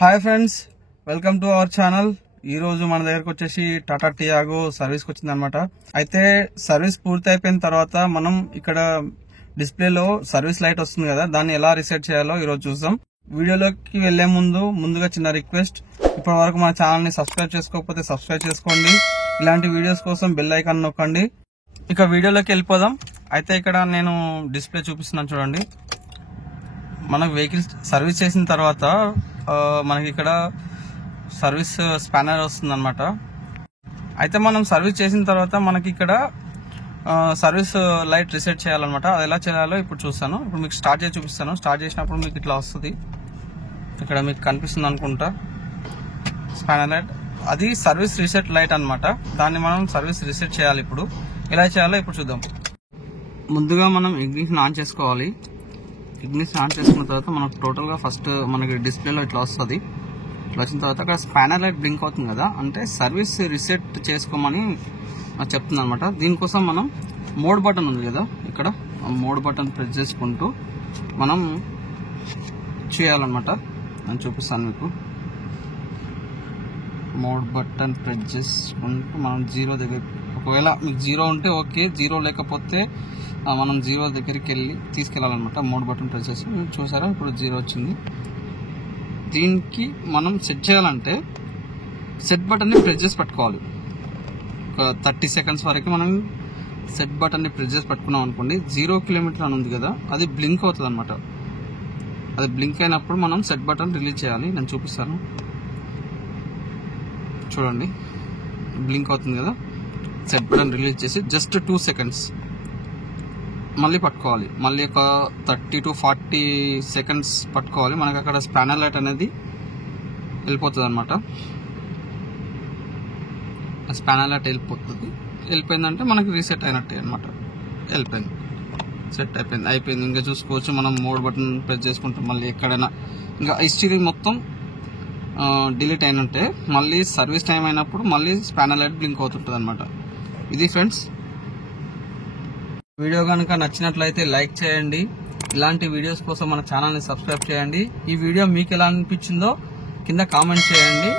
Hi friends, welcome to our channel. ఈ రోజు మన దగ్గరకు వచ్చేసి టాటా టియాగో సర్వీస్కి వచ్చింది అనమాట. అయితే సర్వీస్ పూర్తి అయిపోయిన తర్వాత మనం ఇక్కడ డిస్ప్లేలో సర్వీస్ లైట్ వస్తుంది కదా, దాన్ని ఎలా రీసెట్ చేయాలో ఈరోజు చూద్దాం. వీడియోలోకి వెళ్లే ముందుగా చిన్న రిక్వెస్ట్, ఇప్పటి వరకు మన ఛానల్ ని సబ్స్క్రైబ్ చేసుకోకపోతే సబ్స్క్రైబ్ చేసుకోండి. ఇలాంటి వీడియోస్ కోసం బెల్ ఐకాన్ నొక్కండి. ఇక వీడియోలోకి వెళ్ళిపోదాం. అయితే ఇక్కడ నేను డిస్ప్లే చూపిస్తున్నాను చూడండి. మనకు వెహికల్ సర్వీస్ చేసిన తర్వాత మనకి ఇక్కడ సర్వీస్ స్పానర్ వస్తుంది అనమాట. అయితే మనం సర్వీస్ చేసిన తర్వాత మనకి ఇక్కడ సర్వీస్ లైట్ రీసెట్ చేయాలన్నమాట. అది ఎలా చేయాలో ఇప్పుడు చూస్తాను. ఇప్పుడు మీకు స్టార్ట్ చేసి చూపిస్తాను. స్టార్ట్ చేసినప్పుడు మీకు ఇట్లా వస్తుంది, ఇక్కడ మీకు కనిపిస్తుంది అనుకుంటా స్పానర్ లైట్. అది సర్వీస్ రీసెట్ లైట్ అనమాట. దాన్ని మనం సర్వీస్ రీసెట్ చేయాలి. ఇప్పుడు ఎలా చేయాలో ఇప్పుడు చూద్దాం. ముందుగా మనం ఇగ్నిషన్ ఆన్ చేసుకోవాలి. ఇగ్నిషన్ ఆన్ చేసుకున్న తర్వాత మనకు టోటల్గా ఫస్ట్ మనకి డిస్ప్లేలో ఇట్లా వస్తుంది. ఇట్లా వచ్చిన తర్వాత అక్కడ స్పానర్ లైట్ బ్లింక్ అవుతుంది కదా, అంటే సర్వీస్ రీసెట్ చేసుకోమని చెప్తుంది అనమాట. దీనికోసం మనం మోడ్ బటన్ ఉంది కదా, ఇక్కడ మోడ్ బటన్ ప్రెస్ చేసుకుంటూ మనం చేయాలన్నమాట. నేను చూపిస్తాను మీకు. మోడ్ బటన్ ప్రెస్ చేసుకుంటూ మనం జీరో దగ్గర, ఒకవేళ మీకు జీరో ఉంటే ఓకే, జీరో లేకపోతే మనం జీరో దగ్గరికి వెళ్ళి తీసుకెళ్ళాలన్నమాట. మోడ్ బటన్ ప్రెస్ చేసి చూసారా, ఇప్పుడు జీరో వచ్చింది. దీనికి మనం సెట్ చేయాలంటే సెట్ బటన్ని ప్రెస్ చేసి పట్టుకోవాలి. ఒక 30 సెకండ్స్ వరకు మనం సెట్ బటన్ని ప్రెస్ చేసి పట్టుకున్నాం అనుకోండి, 0 కిలోమీటర్ అని ఉంది కదా, అది బ్లింక్ అవుతుంది అనమాట. అది బ్లింక్ అయినప్పుడు మనం సెట్ బటన్ రిలీజ్ చేయాలి. నేను చూపిస్తాను చూడండి. బ్లింక్ అవుతుంది కదా, సెట్ బటన్ రిలీజ్ చేసి జస్ట్ 2 సెకండ్స్ మళ్ళీ పట్టుకోవాలి. మళ్ళీ ఒక 30 to 40 సెకండ్స్ పట్టుకోవాలి. మనకి అక్కడ స్పానర్ లైట్ అనేది వెళ్ళిపోతుంది అనమాట. స్పానర్ లైట్ వెళ్ళిపోయిందంటే మనకి రీసెట్ అయినట్టే అనమాట. వెళ్ళిపోయింది, సెట్ అయిపోయింది. ఇంకా చూసుకోవచ్చు. మనం మోడ్ బటన్ ప్రెస్ చేసుకుంటాం. మళ్ళీ ఎక్కడైనా ఇంకా హిస్టరీ మొత్తం డిలీట్ అయినట్టే. మళ్ళీ సర్వీస్ టైం అయినప్పుడు మళ్ళీ స్పానర్ లైట్ బ్లింక్ అవుతుంటుంది అనమాట. ఇది ఫ్రెండ్స్. వీడియో కనుక నచ్చినట్లయితే లైక్ చేయండి. ఇలాంటి వీడియోస్ కోసం మన ఛానల్ని సబ్స్క్రైబ్ చేయండి. ఈ వీడియో మీకు ఎలా అనిపించిందో కింద కామెంట్ చేయండి.